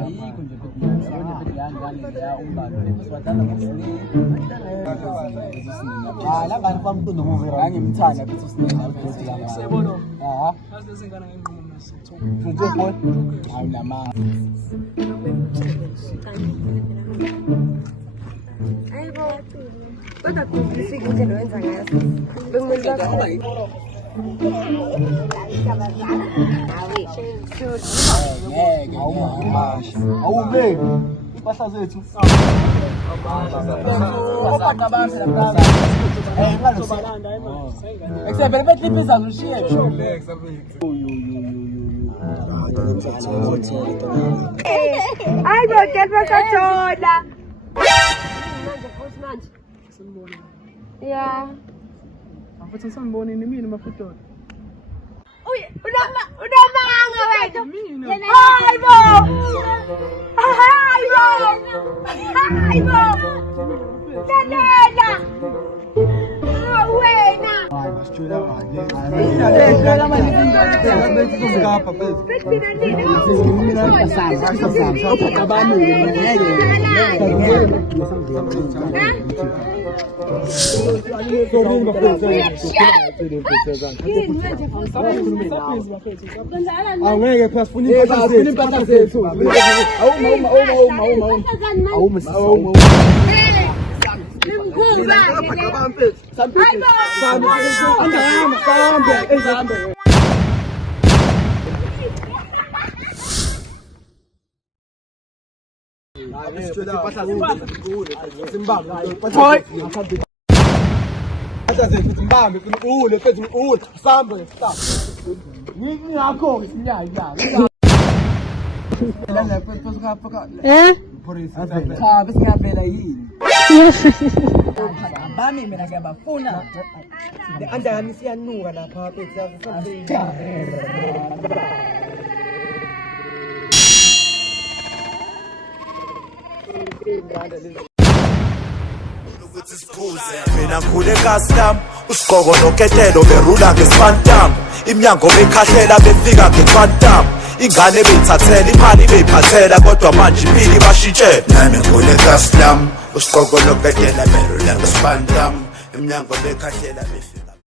Ayikho nje ngane ya umbalo siwadlala ngosinini. La ngane kwamqondo movie ngangimthanda futhi usinini futhi la. Siyabona. Aha. Lezi ngane ngenqumo naso. Football. Hayi nama. Ayibo. Kodwa kufika indlela wenza ngayo. Bengimenza awubeki impahla zethu except bethi ipizza uzishiye hayi bo kelpa sathola manje futhi manje Simbona. yeah Afuthi sambonini mina mafudoda. uy unamanga wethu Mina. hayibo lalela wena angeke phela sifuna impahla zethu awuma cha bese ngavela yini abami mina ngiyabafuna le anda yami siyanuka lapha mina ngikhule custom usiqoko noketelo berula ngespantam iminyango bekhahlela befika ngequantum ingane beyithathela imali beyiphathela kodwa manje impili bashintshe nami ngikhule custom usiqoko noketela berula ngespantam iminyango bekhahlela befika